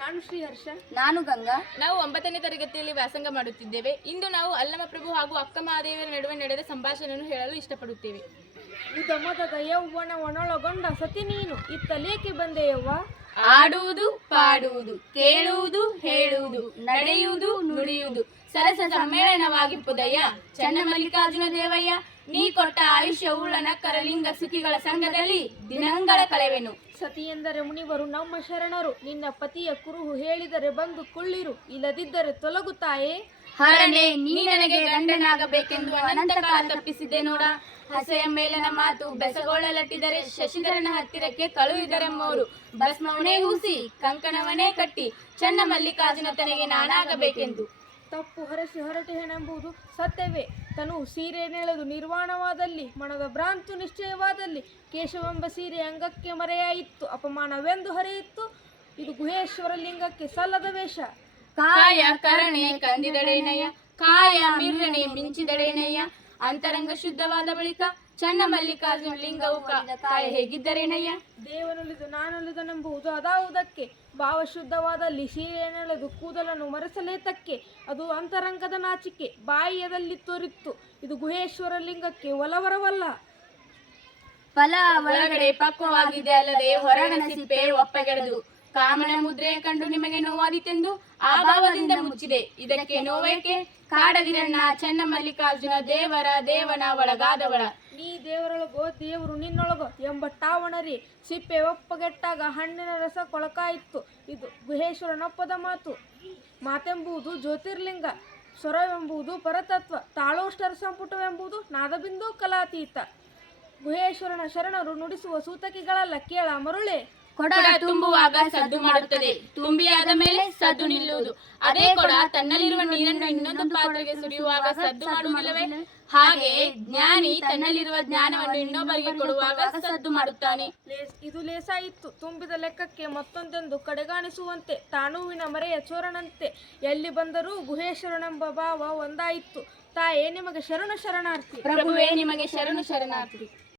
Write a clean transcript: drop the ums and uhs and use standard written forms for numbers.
ನಾನು ಶ್ರೀಹರ್ಷ. ನಾನು ಗಂಗಾ. ನಾವು 9ನೇ ತರಗತಿಯಲ್ಲಿ ವ್ಯಾಸಂಗ ಮಾಡುತ್ತಿದ್ದೇವೆ. ಇಂದು ನಾವು ಅಲ್ಲಮಪ್ರಭು ಹಾಗೂ ಅಕ್ಕ ಮಹಾದೇವಿಯರ ನಡುವೆ ನಡೆದ ಸಂಭಾಷಣೆಯನ್ನು ಹೇಳಲು ಇಷ್ಟಪಡುತ್ತೇವೆ. ಮದದ ಯೌವನ ಒಣೊಳಗೊಂಡ ಸತಿ ನೀನು ಇತ್ತಲೇಕೆ ಬಂದೆಯವ್ವ? ಆಡುವುದು, ಪಾಡುವುದು, ಕೇಳುವುದು, ಹೇಳುವುದು, ನಡೆಯುವುದು, ನುಡಿಯುವುದು ಸರಸ ಸಮ್ಮೇಳನವಾಗಿಪ್ಪುದಯ್ಯ. ಚನ್ನಮಲ್ಲಿಕಾರ್ಜುನ ದೇವಯ್ಯ, ನೀ ಕೊಟ್ಟ ಆಯುಷ್ಯವುಳ್ಳ ನಕ್ಕರಲಿಂಗ ಸುಖಿಗಳ ಸಂಘದಲ್ಲಿ ದಿನಂಗಳ ಕಳೆವೆನು. ಸತಿ ಎಂದರೆ ಮುನಿವರು ನಮ್ಮ ಶರಣರು. ನಿನ್ನ ಪತಿಯ ಕುರುಹು ಹೇಳಿದರೆ ಬಂದು ಕೊಳ್ಳಿರು, ಇಲ್ಲದಿದ್ದರೆ ತೊಲಗುತ್ತಾಯೇ. ಹರನೆ, ನೀ ನನಗೆ ಗಂಡನಾಗಬೇಕೆಂದು ಅನಂತ ಕಾಲ ತಪ್ಪಿಸಿದೆ ನೋಡ. ಹಸೆಯ ಮೇಲನ ಮಾತು ಬೆಸಗೊಳ್ಳಲಟ್ಟಿದರೆ ಶಶಿಧರನ ಹತ್ತಿರಕ್ಕೆ ಕಳುಹಿದರೆಂಬವರು ಭಸ್ಮವನೇ ಹೂಸಿ ಕಂಕಣವನೇ ಕಟ್ಟಿ ಚನ್ನ ಮಲ್ಲಿಕಾರ್ಜುನ ತನಗೆ ನಾನಾಗಬೇಕೆಂದು. ತಪ್ಪು ಹರಸಿ ಹೊರಟೆ ಹೆಣೆಂಬುದು ಸತ್ಯವೇ. ತನು ಸೀರೆ ನೆಳೆದು ನಿರ್ವಾಣವಾದಲ್ಲಿ, ಮನದ ಭ್ರಾಂತು ನಿಶ್ಚಯವಾದಲ್ಲಿ, ಕೇಶವೆಂಬ ಸೀರೆ ಅಂಗಕ್ಕೆ ಮರೆಯಾಯಿತ್ತು, ಅಪಮಾನವೆಂದು ಹರಿಯಿತ್ತು. ಇದು ಗುಹೇಶ್ವರ ಲಿಂಗಕ್ಕೆ ಸಲ್ಲದ ವೇಷ. ಕಾಯ ಕರಣೆ ಕಂದಿದಡೇನಯ್ಯ, ಕಾಯ ಮಿರ್ರಣೆ ಮಿಂಚಿದಡೇನಯ್ಯ, ಅಂತರಂಗ ಶುದ್ಧವಾದ ಬಳಿಕ ಚನ್ನ ಮಲ್ಲಿಕಾರ್ಜುನ ಲಿಂಗವು ಕಾಯ ಹೇಗಿದ್ದರೇನಯ್ಯ. ದೇವನುಳಿದು ನಾನುಳಿದನೆಂಬುದು ಅದಾವುದಕ್ಕೆ? ಭಾವಶುದ್ಧವಾದಲ್ಲಿ ಸೀರೆ ನೆಳೆದು ಕೂದಲನ್ನು ಮರೆಸಲೇತಕ್ಕೆ, ಅದು ಅಂತರಂಗದ ನಾಚಿಕೆ, ಬಾಯಿಯದಲ್ಲಿ ತೋರಿತ್ತು. ಇದು ಗುಹೇಶ್ವರ ಲಿಂಗಕ್ಕೆ ಒಲವರವಲ್ಲ. ಫಲ ಒಳಗಡೆ ಪಕ್ವವಾಗಿದೆ ಅಲ್ಲದೆ ಹೊರಗಣ ಸಿಪ್ಪೆ ಒಪ್ಪಗೆಡದು. ಕಾಮನ ಮುದ್ರೆ ಕಂಡು ನಿಮಗೆ ನೋವಾದಿತೆಂದು ಆ ಭಾವದಿಂದ ಮುಚ್ಚಿದೆ. ಇದಕ್ಕೆ ನೋವೇಕೆ? ಕಾಡದಿರಣ್ಣ ಚನ್ನ ಮಲ್ಲಿಕಾರ್ಜುನ ದೇವರ ದೇವನ ಒಳಗಾದವಳ. ನೀ ದೇವರೊಳಗೋ ದೇವರು ನಿನ್ನೊಳಗೋ ಎಂಬಟ್ಟಾವಣರಿ. ಸಿಪ್ಪೆ ಒಪ್ಪಗೆಟ್ಟಾಗ ಹಣ್ಣಿನ ರಸ ಕೊಳಕಾಯಿತು. ಇದು ಗುಹೇಶ್ವರನೊಪ್ಪದ ಮಾತು. ಮಾತೆಂಬುದು ಜ್ಯೋತಿರ್ಲಿಂಗ, ಸ್ವರವೆಂಬುದು ಪರತತ್ವ, ತಾಳೋಷ್ಟರ ಸಂಪುಟವೆಂಬುದು ನಾದಬಿಂದು ಕಲಾತೀತ. ಗುಹೇಶ್ವರನ ಶರಣರು ನುಡಿಸುವ ಸೂತಕಿಗಳಲ್ಲ, ಕೇಳ ಮರುಳೆ. ಕೊಡ ತುಂಬುವಾಗ ಸದ್ದು ಮಾಡುತ್ತದೆ, ತುಂಬಿಯಾದ ಮೇಲೆ ಸದ್ದು ನಿಲ್ಲುವುದು. ಅದೇ ಕೊಡ ತನ್ನಲ್ಲಿರುವ ನೀರನ್ನು ಇನ್ನೊಂದು ಪಾತ್ರೆಗೆ ಸುರಿಯುವಾಗ ಸದ್ದು ಮಾಡುವುದಿಲ್ಲವೇ? ಹಾಗೆ ಜ್ಞಾನಿ ತನ್ನಲ್ಲಿರುವ ಜ್ಞಾನವನ್ನು ಇನ್ನೊಬ್ಬರಿಗೆ ಕೊಡುವಾಗ ಸದ್ದು ಮಾಡುತ್ತಾನೆ. ಇದು ಲೇಸಾಯಿತು. ತುಂಬಿದ ಲೆಕ್ಕಕ್ಕೆ ಮತ್ತೊಂದೆಂದು ಕಡೆಗಾಣಿಸುವಂತೆ, ತಾನುವಿನ ಮರೆಯ ಚೋರನಂತೆ ಎಲ್ಲಿ ಬಂದರೂ ಗುಹೇಶ್ವರನೆಂಬ ಭಾವ ಒಂದಾಯಿತು. ತಾಯೇ ನಿಮಗೆ ಶರಣು ಶರಣಾರ್ಥಿ. ಪ್ರಭುವೇ ನಿಮಗೆ ಶರಣು ಶರಣಾರ್ಥಿ.